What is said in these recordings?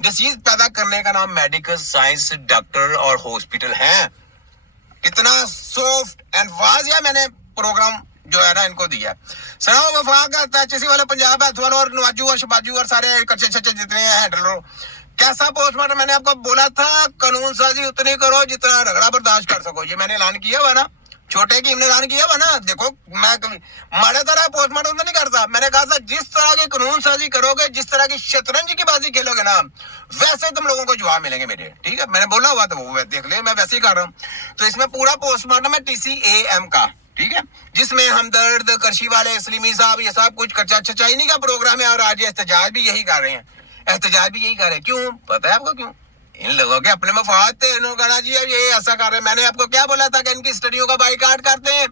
Disease पैदा करने का नाम मेडिकल साइंस, डॉक्टर और हॉस्पिटल है। कितना सॉफ्ट एंड वाजिया मैंने प्रोग्राम जो है ना इनको दिया। सनाओ वफाक एचएससी वाले, पंजाब हेल्थ वाले और नवाजू और शबाजू और सारे कच्चे छच्चे जितने हैं हैंडलर, कैसा पोस्टमार्टम मैंने आपको बोला था, कानून साजी उतनी करो जितना रगड़ा बर्दाश्त कर सको। ये मैंने ऐलान किया हुआ ना, छोटे की हमने ऐलान किया हुआ ना। देखो मैं कभी माड़े तरह पोस्टमार्टम तो नहीं करता। मैंने कहा था जिस तरह की कानून साजी करोगे, जिस तरह की शतरंज की बाजी खेलोगे ना, वैसे तुम लोगों को जवाब मिलेंगे मेरे। ठीक है, मैंने बोला हुआ तो वो देख ले, मैं वैसे ही कर रहा हूँ। तो इसमें पूरा पोस्टमार्टम है TCAM का, ठीक है, जिसमें हमदर्द, करशी वाले, सलीमी साहब, ये सब कुछ कच्चा चचाइनी का प्रोग्राम है। और आज ये एहतजाज भी यही कर रहे हैं, एहतजाज भी यही कर रहे हैं। क्यों पता है आपको? क्यों? इन लोगों के अपने मफाद थे। इन्होंने कहा जी अब ये ऐसा कर रहे हैं। मैंने आपको क्या बोला था कि इनकी स्टडियों का बाइकाट करते हैं।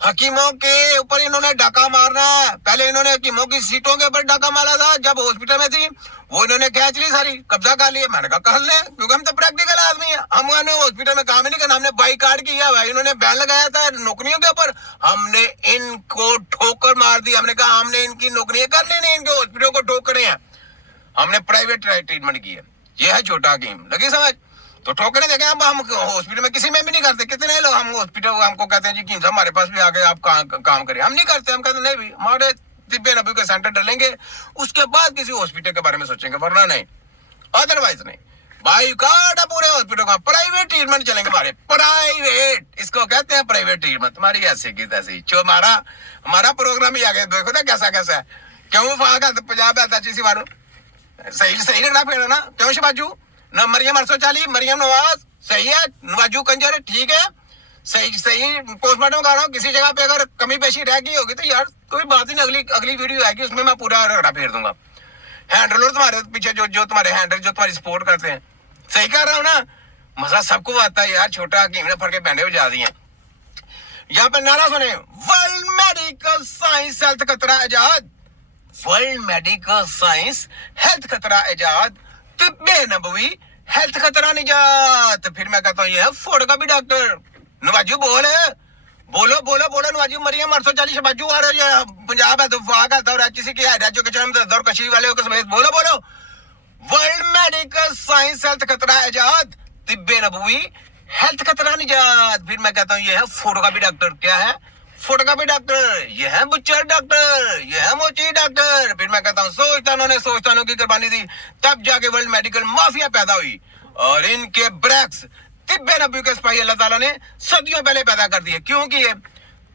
हकीमों के ऊपर इन्होंने डाका मारना है। पहले इन्होंने हकीमों की सीटों के ऊपर डाका मारा था जब हॉस्पिटल में थी, वो इन्होंने खींच ली सारी, कब्जा कर लिया। मैंने कहा कर ले, क्योंकि हम तो प्रैक्टिकल आदमी है, हमने हॉस्पिटल में काम ही नहीं करना। हमने बाइकाट किया हुआ, इन्होंने बैन लगाया था नौकरियों के ऊपर, हमने इनको ठोकर मार दी। हमने कहा हमने इनकी नौकरियां करनी नहीं, इनके हॉस्पिटल को ठोकरे हैं। हमने प्राइवेट ट्रीटमेंट की है। ये है छोटा हकीम, लगी समझ? तो ठोकरे देखे हम हॉस्पिटल में किसी में भी नहीं करते। कितने लोग हम हॉस्पिटल हमको कहते हैं जी हकीम साहब हमारे पास भी आके आप काम करें, हम नहीं करते। हम कहते नहीं भी, हमारे तिब्बे नबी के सेंटर डालेंगे, उसके बाद किसी हॉस्पिटल के बारे में सोचेंगे, वरना नहीं, अदरवाइज नहीं। भाई कार्ड पूरे हॉस्पिटल का प्राइवेट ट्रीटमेंट चलेंगे हमारे, प्राइवेट, इसको कहते हैं प्राइवेट ट्रीटमेंट। तुम्हारी ऐसी की तैसी जो हमारा प्रोग्राम ही आगे देखो ना कैसा कैसा है। क्यों पंजाब एचएससी वालों सही रखना फिर ना, क्यों शबाजू न मरियम 840, मरियम नवाज सही है, नवाजू कंजर ठीक है, सही पोस्टमार्टम कर रहा हूँ। किसी जगह पे अगर कमी पेशी रह गई होगी तो यार कोई बात ही नहीं, अगली वीडियो आएगी उसमें मैं पूरा रगड़ा फेर दूंगा। हैंडलर तुम्हारे पीछे जो तुम्हारे हैंडलर जो तुम्हारी सपोर्ट करते हैं, सही कर रहा हूँ ना। मजा सबको आता है यार, छोटा हकीम ने फड़ के बैंडे बजा दिए। यहाँ पे नारा सुने, वर्ल्ड मेडिकल साइंस हेल्थ खतरा इजाद, वर्ल्ड मेडिकल साइंस हेल्थ खतरा इजाद, तिब्बे नबवी हेल्थ खतरा निजात। फिर मैं कहता हूँ ये है फोड़ का भी डॉक्टर। नवाजू बोलो नवाजू, मरियम 840 शबाजू आ रहे हैं पंजाब है तो वाग है और एचएससी की एजुकेशन दौर कशी वाले को समेत बोलो वर्ल्ड मेडिकल साइंस हेल्थ खतरा इजाद, तिब्बे नबवी हेल्थ खतरा निजात। फिर मैं कहता हूँ ये है फोड़ का भी डॉक्टर। क्या है? फोड़ का भी डॉक्टर। ये है बुच्चर डॉक्टर, ये है मोची डॉक्टर। फिर मैं कहता हूँ सोचतानों की कुर्बानी दी, तब जाके वर्ल्ड मेडिकल माफिया पैदा हुई। और इनके ब्रैक्स तिब्बे नबी के सिपाही अल्लाह ताला ने सदियों पहले पैदा कर दिए। क्यों किए?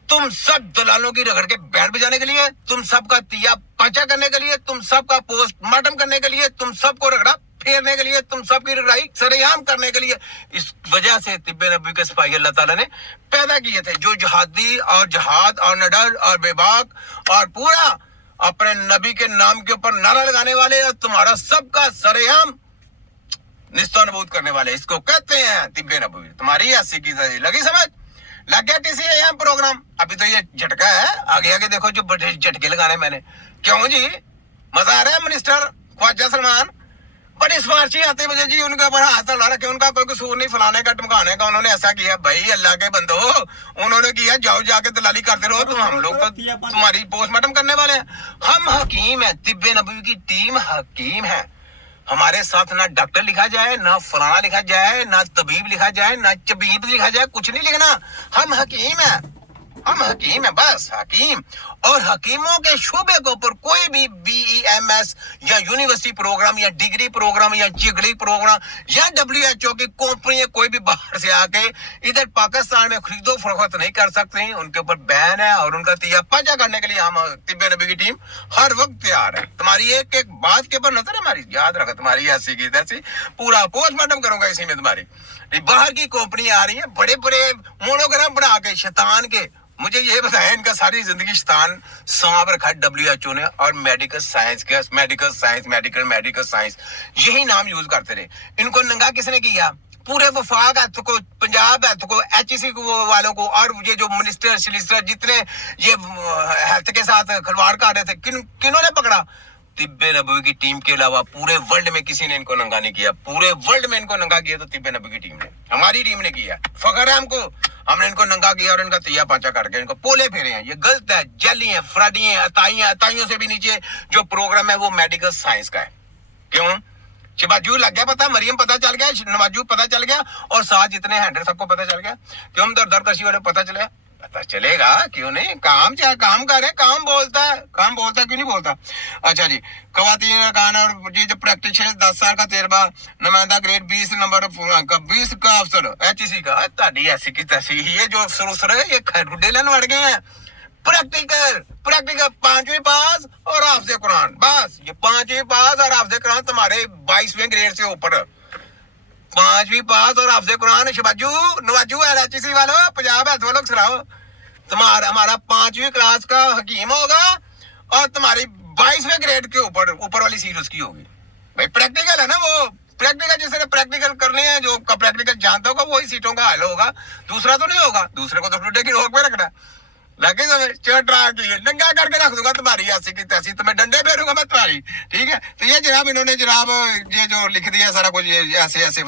तुम सब दलालों की रगड़ के बैंड बजाने के लिए, तुम सबका तिया पाचा करने के लिए, तुम सबका पोस्टमार्टम करने के लिए, तुम सबको रगड़ा फेरने के लिए, तुम सबकी लड़ाई सरेआम करने के लिए। इस वजह से तिब्बे नबी के सिपाही अल्लाह ताला ने पैदा किए थे, जो जहादी और जहाद और नडर और बेबाक और पूरा अपने नबी के नाम के ऊपर नारा लगाने वाले और तुम्हारा सबका सरेआम निस्तानबूद करने वाले। इसको कहते हैं तिब्बे नबवी। तुम्हारी ऐसी की लगी समझ? लग गया TCAM प्रोग्राम। अभी तो ये झटका है, आगे देखो जो बड़े झटके लगाने मैंने। क्यों जी? मजा आ रहा है? मिनिस्टर ख्वाजा सलमान बड़ी सिफारशी आती मुझे जी, उनके ऊपर हाथ ला रहा कि उनका कोई कसूर नहीं, फलाने का टमकाने का। उन्होंने ऐसा किया। भाई अल्लाह के बंदो, उन्होंने किया, जाओ जाके दलाली करते रहो तुम। हम लोग तो तुम्हारी पोस्टमार्टम करने वाले हैं। हम हकीम है, तिब्बे नबवी की टीम हकीम है। हमारे साथ ना डॉक्टर लिखा जाए, ना फलाना लिखा जाए, ना तबीब लिखा जाए, ना चबीब लिखा जाए, कुछ नहीं लिखना। हम हकीम है, हम हकीम है, बस हकीम। और हकीमों के शोबे के ऊपर कोई भी BEMS या यूनिवर्सिटी प्रोग्राम या डिग्री प्रोग्राम या जिगली प्रोग्राम या WHO की कंपनी कोई भी बाहर से आके इधर पाकिस्तान में खरीदो फरोख्त नहीं कर सकते। उनके ऊपर बैन है और उनका तिया पाचा करने के लिए हम तिब्बे नबी की टीम हर वक्त तैयार है। तुम्हारी एक एक बात के ऊपर नजर है हमारी, याद रखो। तुम्हारी ऐसी की तैसी पूरा पोस्टमार्टम करूंगा इसी में। तुम्हारी बाहर की कंपनी आ रही है, बड़े बड़े मोनोग्राम बना के शैतान के। मुझे ये बताया इनका सारी जिंदगी शैतान सांप रखा है WHO ने और मेडिकल साइंस यही नाम यूज करते रहे। इनको नंगा किसने किया? पूरे वफाक हेल्थ को, पंजाब हेल्थ को, HEC वालों को और ये जो मिनिस्टर सलिसिटर जितने ये हेल्थ के साथ खिलवाड़ कर रहे थे, किन्होंने पकड़ा? तिब्बे नबवी की टीम के अलावा पूरे वर्ल्ड में किसी ने इनको नंगा नहीं किया। पूरे वर्ल्ड में इनको नंगा किया तो तिब्बे नबवी की टीम ने, हमारी टीम ने किया। फख्र है हमको, हमने इनको नंगा किया और इनका तिया पांचा करके इनको पोले फेरे हैं। ये गलत है, जली है, फ्रडी है, अताइयों से भी नीचे जो प्रोग्राम है वो मेडिकल साइंस का है। क्यों? शिबाजू लग गया पता, मरियम पता चल गया, नवाजू पता चल गया, और साथ जितने हैंडल सबको पता चल गया कि हम दर कृषि वाले पता चले। पता चलेगा क्यों नहीं, काम चाहे काम करे, काम बोलता है, क्यों नहीं बोलता। अच्छा जी, खवातीन अरकान और ये जो प्रैक्टिशनर 10 साल का तजर्बा, नुमाइंदा ग्रेड 20 नंबर 20 का अफसर HEC का, ताड़ी ऐसी की तैसी, ये जो अफसर है ये खरुडेलन बढ़ गए हैं। प्रैक्टिकल 5वीं पास और हाफिज़ कुरान, बस ये 5वीं पास और हाफिज़ कुरान तुम्हारे 22वें ग्रेड से ऊपर। 5वीं पास और हाफिज़ कुरान, शिबाजू नवाजू LHC वालों, पंजाब हेल्थ वालों सुनाओ, हमारा 5वीं क्लास का हकीम होगा और तुम्हारी 22वें ग्रेड के ऊपर वाली सीट उसकी होगी। भाई प्रैक्टिकल है ना, वो प्रैक्टिकल जिसने प्रैक्टिकल करने हैं, जो प्रैक्टिकल जानता होगा वही सीटों का हल होगा, दूसरा तो नहीं होगा। दूसरे को तो टूटे की रोक में रखना, लेकिन चटरा की नंगा करके रख दूंगा तुम्हारी ऐसी की तैसी, तुम्हें डंडे फेरूंगा मैं तुम्हारी। ठीक है, तो ये जनाब इन्होंने जनाब ये जो लिख दिया सारा कुछ, ये ऐसे